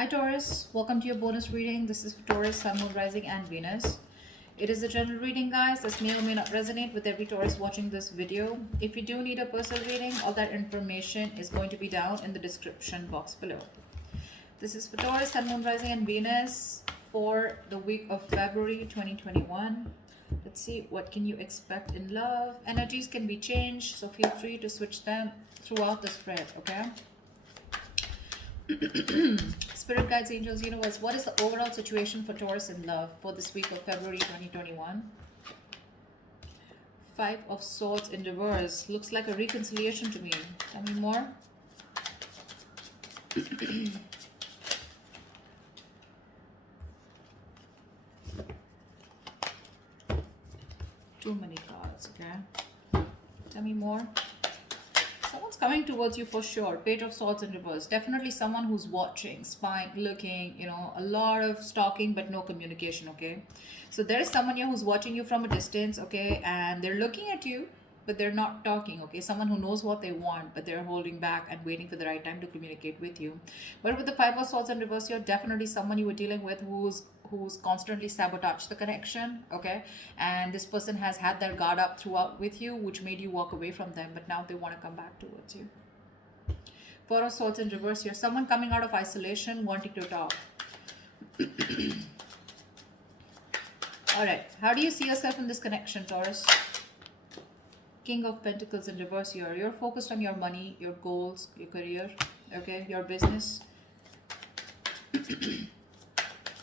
Hi Taurus, welcome to your bonus reading. This is for Taurus, Sun, Moon, Rising, and Venus. It is a general reading, guys. This may or may not resonate with every Taurus watching this video. If you do need a personal reading, all that information is going to be down in the description box below. This is for Taurus, Sun, Moon, Rising, and Venus for the week of February 2021. Let's see, what can you expect in love? Energies can be changed, so feel free to switch them throughout the spread, okay? Spirit guides, angels, universe, what is the overall situation for Taurus in love for this week of February 2021? Five of Swords in reverse. Looks like a reconciliation to me. Tell me more. Too many cards, okay? Tell me more. Someone's coming towards you for sure. Page of Swords in reverse. Definitely someone who's watching, spying, looking, a lot of stalking but no communication, okay? So there is someone here who's watching you from a distance, okay? And they're looking at you, but they're not talking, okay? Someone who knows what they want, but they're holding back and waiting for the right time to communicate with you. But with the Five of Swords in reverse, you're definitely someone you were dealing with who's constantly sabotaged the connection, okay? And this person has had their guard up throughout with you, which made you walk away from them, but now they want to come back towards you. Four of Swords in reverse here. Someone coming out of isolation, wanting to talk. All right. How do you see yourself in this connection, Taurus? King of Pentacles in reverse here. You're focused on your money, your goals, your career, okay, your business.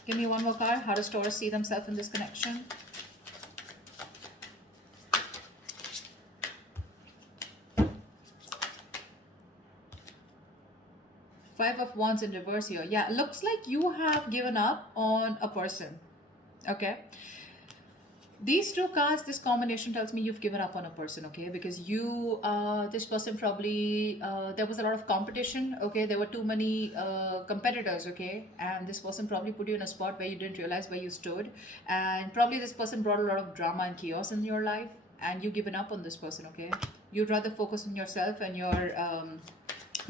Give me one more card. How does Taurus see themselves in this connection? Five of Wands in reverse here. Yeah, looks like you have given up on a person, okay? These two cards, this combination tells me you've given up on a person, okay? Because this person probably, there was a lot of competition, okay? There were too many competitors, okay? And this person probably put you in a spot where you didn't realize where you stood. And probably this person brought a lot of drama and chaos in your life. And you've given up on this person, okay? You'd rather focus on yourself and your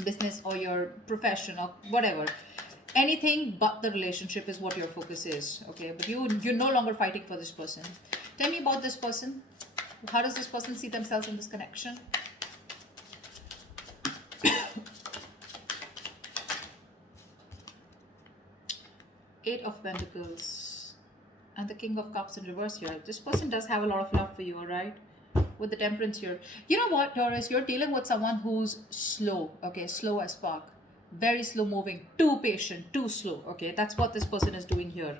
business or your profession or whatever. Anything but the relationship is what your focus is, okay? But you're no longer fighting for this person. Tell me about this person. How does this person see themselves in this connection? Eight of Pentacles and the King of Cups in reverse here. This person does have a lot of love for you, all right? With the Temperance here. You know what, Taurus? You're dealing with someone who's slow, okay? Slow as fuck. Very slow moving. Too patient, too slow, okay? That's what this person is doing here.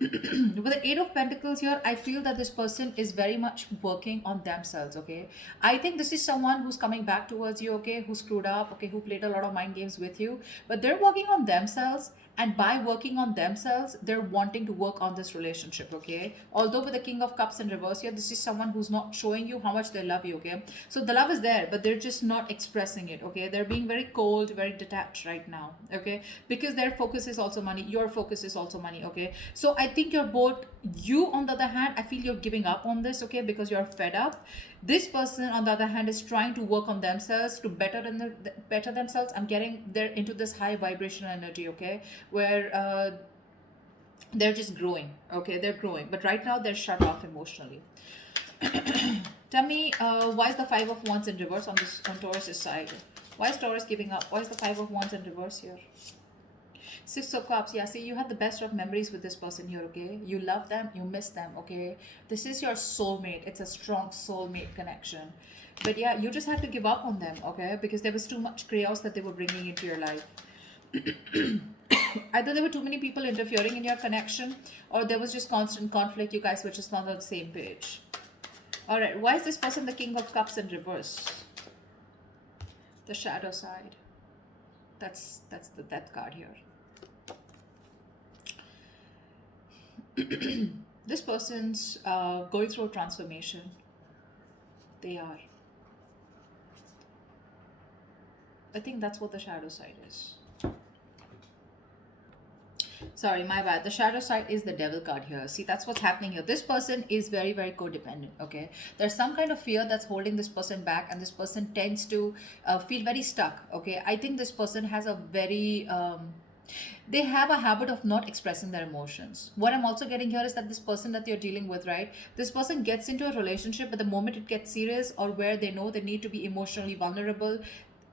With the Eight of Pentacles here, I feel that this person is very much working on themselves, okay? I think this is someone who's coming back towards you, okay? Who screwed up, okay? Who played a lot of mind games with you. But they're working on themselves, and by working on themselves, they're wanting to work on this relationship, okay? Although with the King of Cups in reverse here, this is someone who's not showing you how much they love you, okay? So the love is there, but they're just not expressing it, okay? They're being very cold, very detached right now, okay? Because their focus is also money, your focus is also money, okay? So I think you're both, you on the other hand, I feel you're giving up on this, okay? Because you're fed up. This person on the other hand is trying to work on themselves to better themselves. I'm getting they're into this high vibrational energy, okay? Where they're just growing, okay? They're growing, but right now they're shut off emotionally. Tell me, why is the Five of Wands in reverse on Taurus's side? Why is Taurus giving up? Why is the Five of Wands in reverse here? Six of Cups. Yeah, see, you had the best of memories with this person here, okay? You love them, you miss them, okay? This is your soulmate. It's a strong soulmate connection. But yeah, you just had to give up on them, okay? Because there was too much chaos that they were bringing into your life. Either there were too many people interfering in your connection, or there was just constant conflict. You guys were just not on the same page. All right, why is this person the King of Cups in reverse? The shadow side. That's the death card here. This person's going through a transformation. They are. I think that's what the shadow side is. Sorry, my bad. The shadow side is the devil card here. See, that's what's happening here. This person is very, very codependent, okay? There's some kind of fear that's holding this person back, and this person tends to feel very stuck, okay? I think this person has a very They have a habit of not expressing their emotions. What I'm also getting here is that this person that you're dealing with, right? This person gets into a relationship, but the moment it gets serious or where they know they need to be emotionally vulnerable,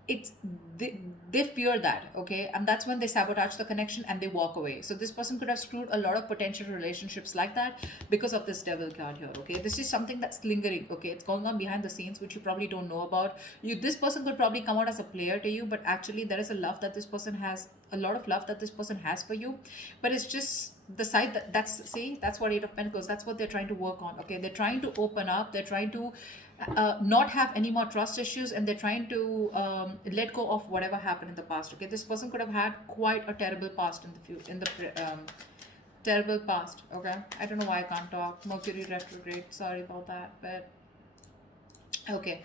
it's they fear that, okay, and that's when they sabotage the connection and they walk away. So this person could have screwed a lot of potential relationships like that because of this devil card here, okay. This is something that's lingering, okay. It's going on behind the scenes which you probably don't know about. You, this person could probably come out as a player to you, but actually there is a love that this person has, a lot of love that this person has for you, but it's just the side that's, see, that's what Eight of Pentacles, that's what they're trying to work on, okay. They're trying to open up, they're trying to not have any more trust issues, and they're trying to let go of whatever happened in the past, okay. This person could have had quite a terrible past in the future, in the terrible past, okay. I don't know why I can't talk. Mercury retrograde, sorry about that, but okay.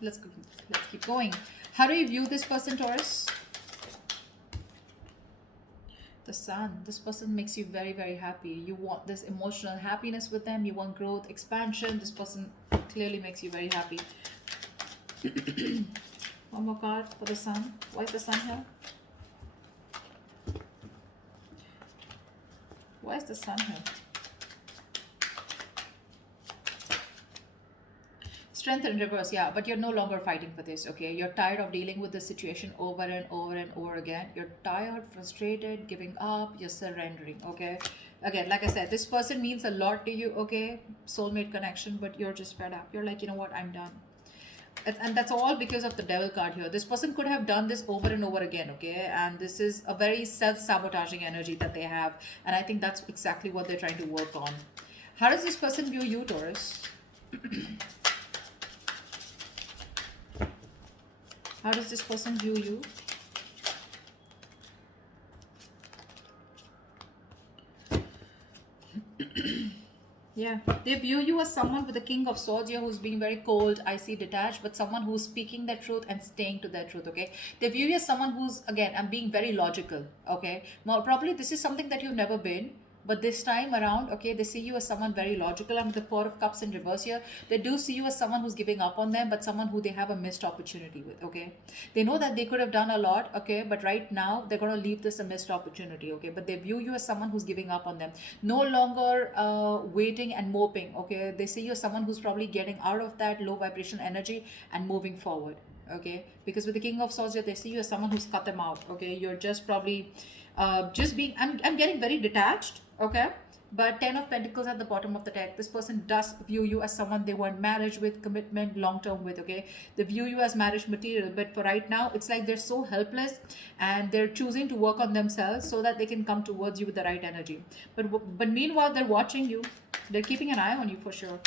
let's go, let's keep going. How do you view this person, Taurus? The Sun. This person makes you very, very happy. You want this emotional happiness with them, you want growth, expansion. This person clearly makes you very happy. One more card for the Sun. Why is the Sun here? Why is the Sun here? Strength in reverse, yeah, but you're no longer fighting for this, okay? You're tired of dealing with the situation over and over and over again. You're tired, frustrated, giving up, you're surrendering, okay? Again, like I said, this person means a lot to you, okay? Soulmate connection, but you're just fed up. You're like, you know what, I'm done. And that's all because of the devil card here. This person could have done this over and over again, okay? And this is a very self-sabotaging energy that they have. And I think that's exactly what they're trying to work on. How does this person view you, Taurus? How does this person view you? Yeah, they view you as someone with the King of Swords here who's being very cold, icy, detached, but someone who's speaking their truth and staying to their truth, okay? They view you as someone who's, again, I'm being very logical, okay? Now, probably this is something that you've never been, but this time around, okay, they see you as someone very logical. And with the Four of Cups in reverse here, they do see you as someone who's giving up on them, but someone who they have a missed opportunity with, okay? They know that they could have done a lot, okay, but right now they're going to leave this a missed opportunity, okay? But they view you as someone who's giving up on them. No longer waiting and moping, okay? They see you as someone who's probably getting out of that low vibration energy and moving forward, okay? Because with the King of Swords here, they see you as someone who's cut them out, okay? You're just probably just being, I'm getting very detached, okay. But Ten of Pentacles at the bottom of the deck, this person does view you as someone they want marriage with, commitment, long term with, okay. They view you as marriage material, but for right now it's like they're so helpless and they're choosing to work on themselves so that they can come towards you with the right energy. But meanwhile they're watching you, they're keeping an eye on you for sure.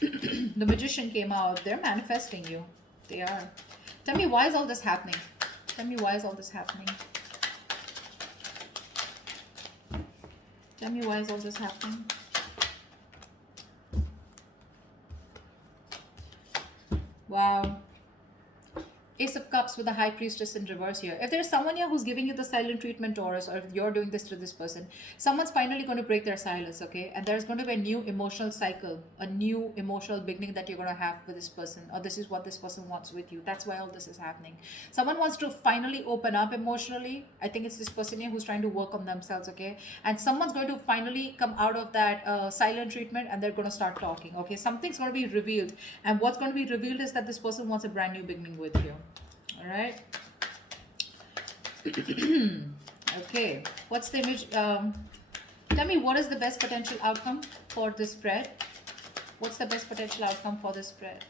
The Magician came out, they're manifesting you, they are. Tell me, why is all this happening? Tell me, why is all this happening? Tell me, why is all this happening? Wow. Ace of Cups with the High Priestess in reverse here. If there's someone here who's giving you the silent treatment, Taurus, or if you're doing this to this person, someone's finally going to break their silence, okay? And there's going to be a new emotional cycle, a new emotional beginning that you're going to have with this person, or this is what this person wants with you. That's why all this is happening. Someone wants to finally open up emotionally. I think it's this person here who's trying to work on themselves, okay? And someone's going to finally come out of that silent treatment and they're going to start talking, okay? Something's going to be revealed. And what's going to be revealed is that this person wants a brand new beginning with you. All right. Okay. What's the image? Tell me, what is the best potential outcome for this spread? What's the best potential outcome for this spread?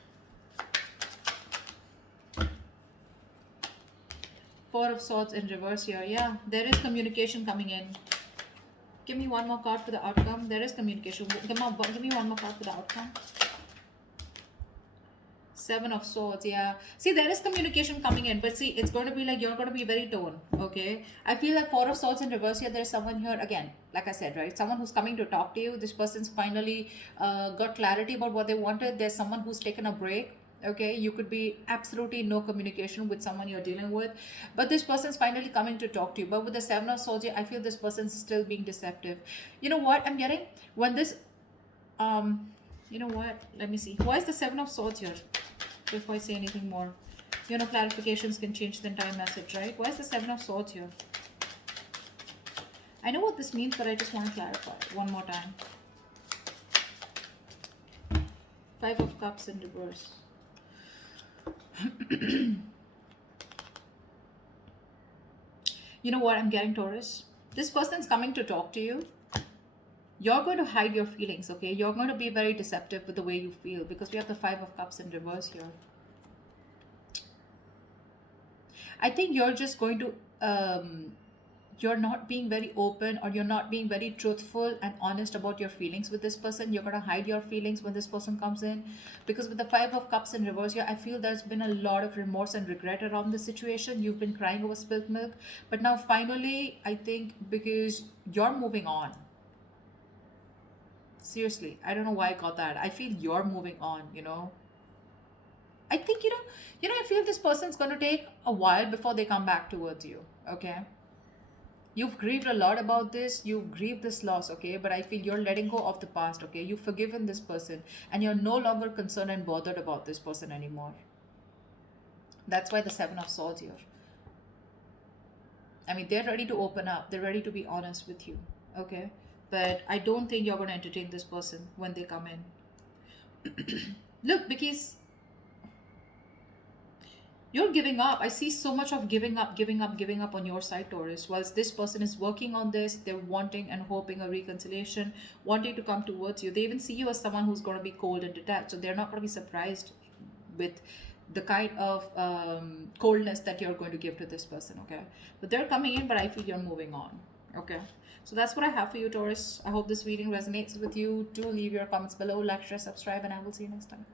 Four of Swords in reverse here. Yeah, there is communication coming in. Give me one more card for the outcome. There is communication. Give me one more card for the outcome. Seven of Swords, yeah. See, there is communication coming in, but see, it's going to be like you're going to be very torn, okay? I feel like Four of Swords in reverse here, there's someone here, again, like I said, right? Someone who's coming to talk to you. This person's finally got clarity about what they wanted. There's someone who's taken a break, okay? You could be absolutely no communication with someone you're dealing with, but this person's finally coming to talk to you. But with the Seven of Swords here, I feel this person's still being deceptive. You know what I'm getting? When this, you know what? Let me see. Why is the Seven of Swords here? Before I say anything more, You know, clarifications can change the entire message, right? Why is the Seven of Swords here? I know what this means, but I just want to clarify one more time. Five of Cups in reverse. You know what I'm getting, Taurus? This person's coming to talk to you. You're going to hide your feelings, okay? You're going to be very deceptive with the way you feel because we have the Five of Cups in reverse here. I think you're just going to, you're not being very open, or you're not being very truthful and honest about your feelings with this person. You're going to hide your feelings when this person comes in, because with the Five of Cups in reverse here, I feel there's been a lot of remorse and regret around the situation. You've been crying over spilt milk, but now finally, I think because you're moving on. Seriously, I don't know why I got that. I feel you're moving on, you know. I think, I feel this person's going to take a while before they come back towards you, okay? You've grieved a lot about this, you've grieved this loss, okay? But I feel you're letting go of the past, okay? You've forgiven this person, and you're no longer concerned and bothered about this person anymore. That's why the Seven of Swords here. I mean, they're ready to open up, they're ready to be honest with you, okay? But I don't think you're going to entertain this person when they come in. Look, because you're giving up. I see so much of giving up, giving up, giving up on your side, Taurus. Whilst this person is working on this, they're wanting and hoping a reconciliation, wanting to come towards you. They even see you as someone who's going to be cold and detached. So they're not going to be surprised with the kind of coldness that you're going to give to this person, okay? But they're coming in, but I feel you're moving on, okay? So that's what I have for you, Taurus. I hope this reading resonates with you. Do leave your comments below, like, share, subscribe, and I will see you next time.